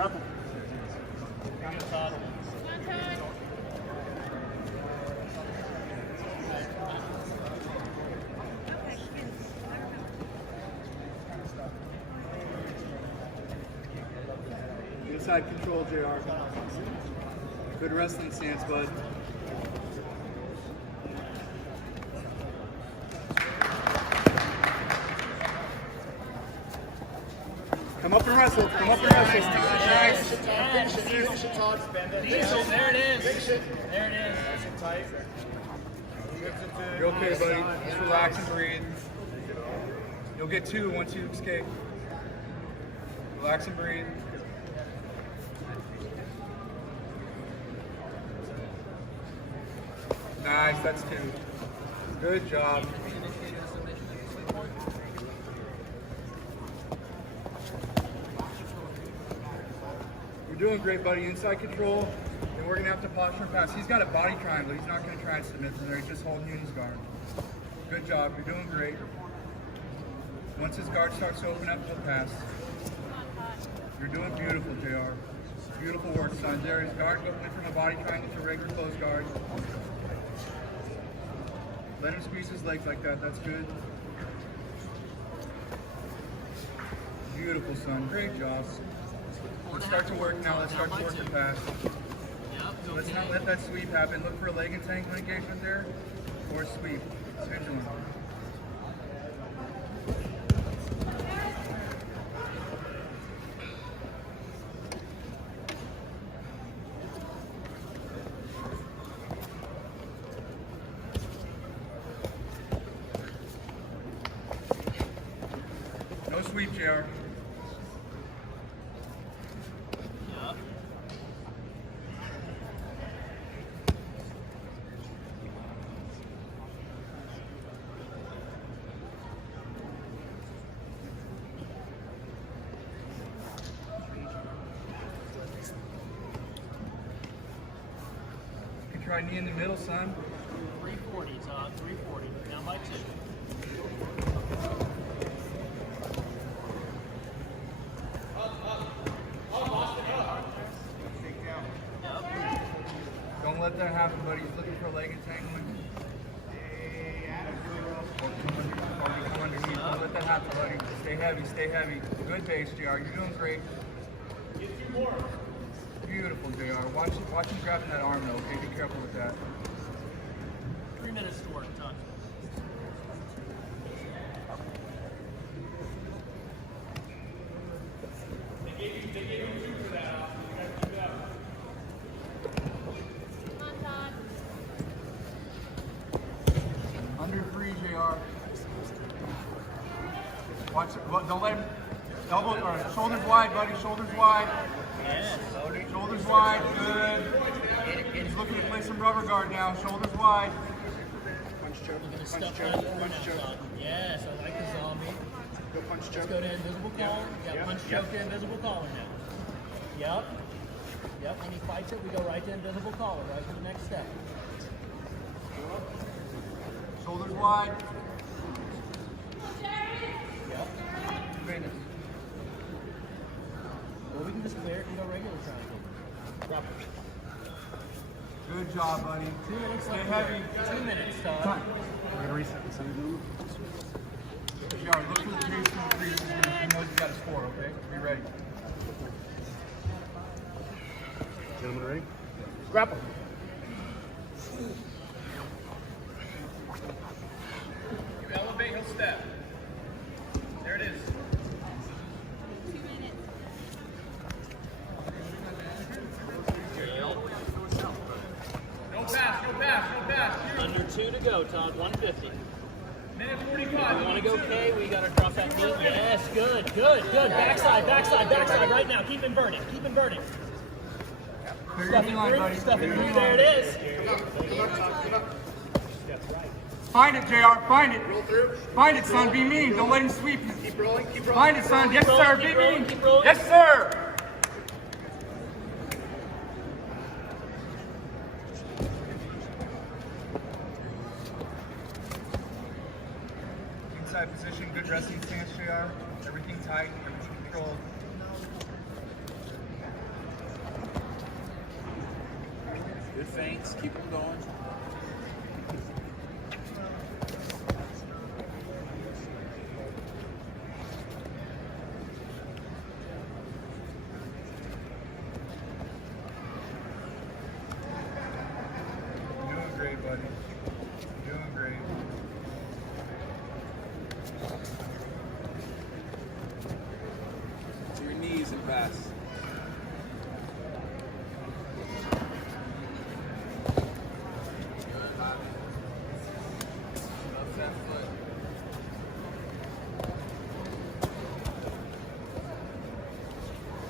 Grapple. Inside control, JR. Good wrestling stance, bud. Come up and wrestle. Come up and wrestle. Nice. Finish it, Todd. There it is. Finish it. There it is. Nice and tight. You're okay, buddy. Just relax and breathe. You'll get 2 once you escape. Relax and breathe. Nice, that's 2. Good job. You're doing great, buddy. Inside control. And we're going to have to posture and pass. He's got a body triangle. He's not going to try and submit from there. He's just holding you in his guard. Good job. You're doing great. Once his guard starts to open up, he'll pass. You're doing beautiful, JR. Beautiful work, son. There his guard went from a body triangle to a regular closed guard. Let him squeeze his legs like that. That's good. Beautiful, son. Great job. Let's start to work now. Let's start to work the pass. So let's not let that sweep happen. Look for a leg entanglement engagement there or a sweep. Vigilant. No sweep, JR. Try knee in the middle, son. 340, Todd. 340. Down by 2. Don't let that happen, buddy. He's looking for a leg entanglement. Or come underneath. Don't let that happen, buddy. Stay heavy, stay heavy. Good base, JR. You're doing great. Get 2 more. Beautiful, JR. Watch him grabbing that arm, though, okay? Be careful with that. 3 minutes to work, Todd. They gave you 2 for that. You got to keep it up. Come on, Todd. Under 3, JR. Watch it. Well, don't let him. Elbow or shoulders wide, buddy. Shoulders wide. Yes. Shoulders wide. Good. He's looking to play some rubber guard now. Shoulders wide. Punch choke. We're going to Punch stuff choke. right over Punch now, choke. Todd. Yes, I like the zombie. Go punch Let's choke. go to invisible collar. We got punch choke to invisible collar now. Yep. Yep, when he fights it, we go right to invisible collar, right to the next step. Shoulders wide. Yep. Greatness. Or we can just clear it and go regular triangle. Drop it. Good job, buddy. 2 minutes Stay left. heavy. 2 minutes, Todd. Time. We're going to reset this. JR, look for the pace to increase. He knows he's got a score, okay? Be ready. Gentlemen, ready? Grapple. You elevate, he'll step. There it is. 2 minutes. No pass, no pass, no pass. Under 2 to go, Todd. 150. Minute We 45. want to go K. We got to drop that knee. Yes, good. Backside, right now. Keep inverting. Clear your knee line, buddy. Stuff it Clear your through. knee There line. it is. Come up, Todd. Come up. Find it, JR. Find it. Roll through. Find it, son. Be mean. Don't let him sweep you. Keep rolling. Keep rolling. Find it, son. Yes, rolling, sir. keep Be rolling, mean. keep rolling. Yes, sir. Inside position. Good wrestling stance, JR. Everything tight. Everything controlled. feints, keep them going. You're doing great, buddy. You're doing great. To your knees and pass. Left foot.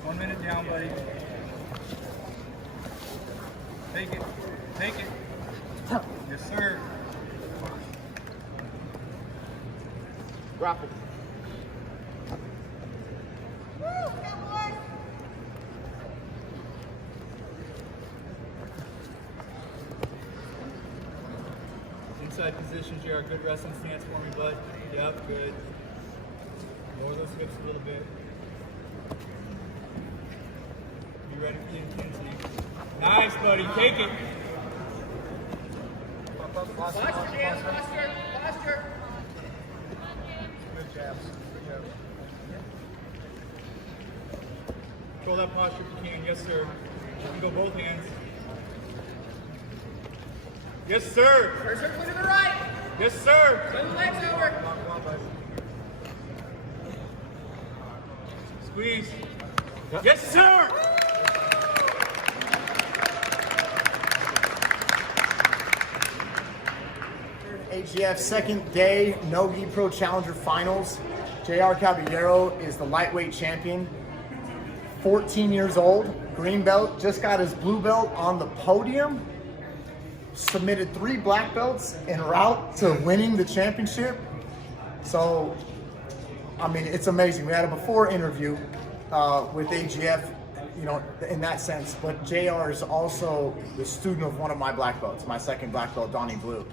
1 minute down, buddy. Take it. Take it. Yes, sir. Grapple. Inside position, JR. Good wrestling stance for me, bud. Yep, good. Lower those hips a little bit. Be ready for the intensity. Nice, buddy. Take it. Posture, James. Posture. Posture. Good jabs. Good jabs. Control that posture if you can. Yes, sir. You can go both hands. Yes, sir. First foot to the right. Yes, sir. Turn the legs over. Come on, buddy. Squeeze. Yes, sir. AGF second day Nogi Pro Challenger Finals. JR Caballero is the lightweight champion. 14 years old, green belt, just got his blue belt on the podium. Submitted 3 black belts en route to winning the championship. So, I mean, it's amazing. We had a before interview with AGF, you know, in that sense. But JR is also the student of one of my black belts, my second black belt, Donny Blue.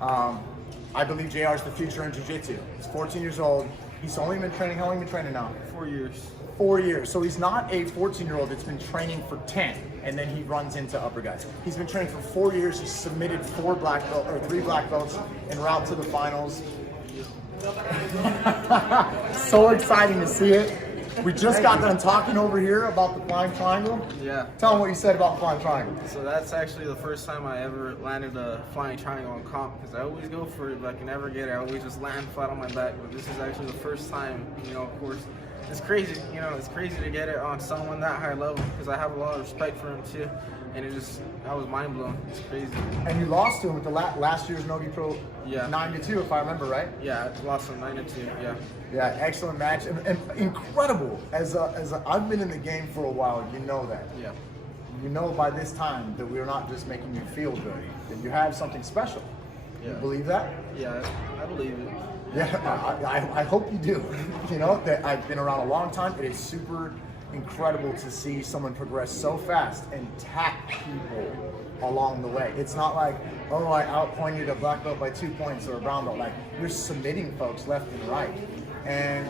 I believe JR is the future in Jiu-Jitsu. He's 14 years old. He's only been training, how long have you been training now? 4 years. 4 years. So he's not a 14-year-old that's been training for 10, and then he runs into upper guys. He's been training for 4 years. He's submitted 3 black belts en route to the finals. So exciting to see it. We just got done talking over here about the flying triangle. Yeah. Tell them what you said about the flying triangle. So that's actually the first time I ever landed a flying triangle on comp, because I always go for it, but I can never get it. I always just land flat on my back, but this is actually the first time, you know, of course. It's crazy, you know, it's crazy to get it on someone that high level, because I have a lot of respect for him too, and I was mind blown. It's crazy. And you lost to him with the last year's Nogi Pro, Yeah. 9-2, if I remember right. Yeah, I lost him 9-2, yeah. Yeah, excellent match and incredible. I've been in the game for a while, you know that. Yeah. You know by this time that we're not just making you feel good, that you have something special. Yeah. You believe that? Yeah, I believe it. Yeah, I hope you do. You know, that I've been around a long time. It is super incredible to see someone progress so fast and tap people along the way. It's not like, oh, I outpointed a black belt by 2 points or a brown belt. Like, you're submitting folks left and right. And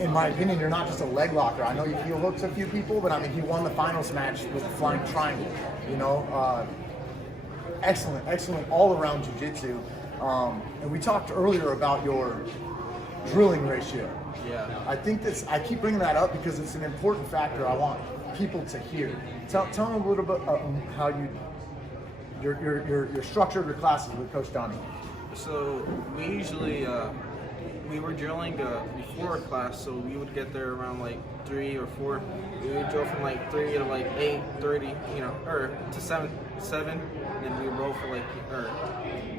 in my opinion, you're not just a leg locker. I know you heel hooked a few people, but I mean, he won the finals match with the flying triangle. You know, excellent all-around jiu-jitsu. And we talked earlier about your drilling ratio. Yeah. I think I keep bringing that up because it's an important factor I want people to hear. Tell them a little bit how your structured your classes with Coach Donny. So we usually, we were drilling before class, so we would get there around like 3 or 4. We would drill from like 3 to like 8:30, you know, or to 7, and we roll for like,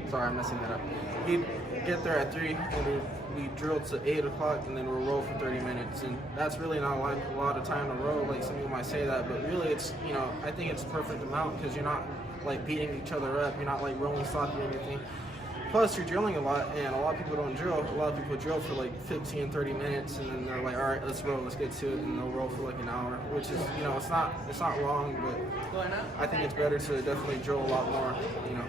sorry, I'm messing that up. We'd get there at 3, and we drill to 8 o'clock, and then we'll roll for 30 minutes. And that's really not like a lot of time to roll, like some people might say that, but really it's, you know, I think it's a perfect amount, because you're not like beating each other up, you're not like rolling sloppy or anything. Plus, you're drilling a lot, and a lot of people don't drill. A lot of people drill for like 15, 30 minutes, and then they're like, all right, let's roll, let's get to it, and they'll roll for like an hour, which is, you know, it's not wrong, but I think it's better to definitely drill a lot more, you know.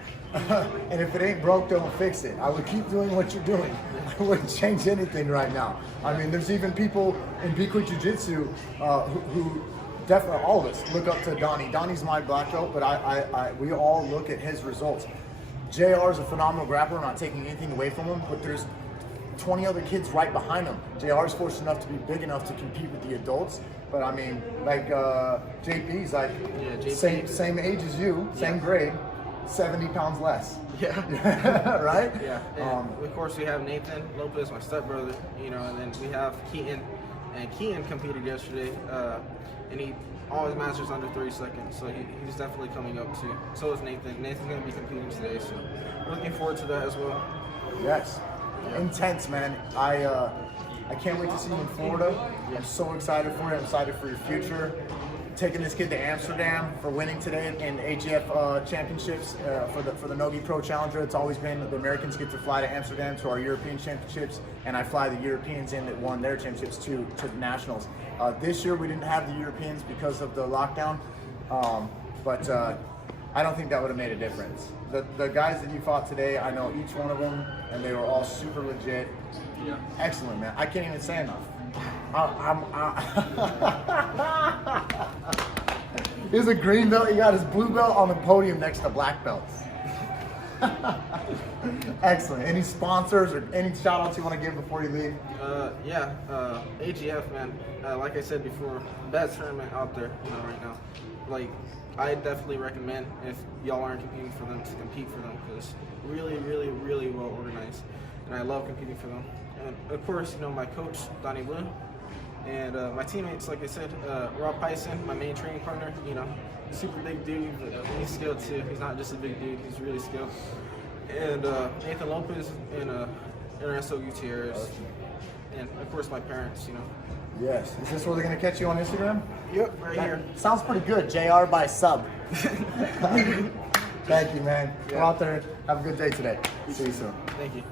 And if it ain't broke, don't fix it. I would keep doing what you're doing. I wouldn't change anything right now. I mean, there's even people in BQuickJJ Jiu-Jitsu who definitely all of us look up to Donny. Donny's my black belt, but we all look at his results. JR is a phenomenal grappler. I'm not taking anything away from him, but there's 20 other kids right behind him. JR is fortunate enough to be big enough to compete with the adults. But I mean, like JP's like same age as you, same grade, 70 pounds less. Yeah. Right? Yeah. And of course, we have Nathan Lopez, my stepbrother, you know, and then we have Keaton. And Keaton competed yesterday, and he always masters under 30 seconds, so he's definitely coming up too. So is Nathan. Nathan's going to be competing today, so looking forward to that as well. Yes. Yeah. Intense, man. I can't wait to see you in Florida. I'm so excited for you. I'm excited for your future. Taking this kid to Amsterdam for winning today in AGF championships for the Nogi Pro Challenger. It's always been the Americans get to fly to Amsterdam to our European championships, and I fly the Europeans in that won their championships to the nationals. This year we didn't have the Europeans because of the lockdown, but I don't think that would have made a difference. The guys that you fought today, I know each one of them, and they were all super legit. Yeah. Excellent, man. I can't even say enough. He's a green belt. He got his blue belt on the podium next to black belts. Excellent. Any sponsors or any shout outs you want to give before you leave? AGF, man. Like I said before, best tournament out there, you know, right now. Like, I definitely recommend, if y'all aren't competing for them, to compete for them, because really, really, really well organized, and I love competing for them. And of course, you know, my coach, Donny Blue, and my teammates, like I said, Rob Pyson, my main training partner, you know, super big dude, but he's skilled too. He's not just a big dude, he's really skilled. And Nathan Lopez and Ernesto Gutierrez, and of course my parents, you know. Yes. Is this where they're going to catch you on Instagram? Yep, right here. Sounds pretty good. JR by sub. Thank you, man. Yeah. Go out there. Have a good day today. See you soon. Thank you.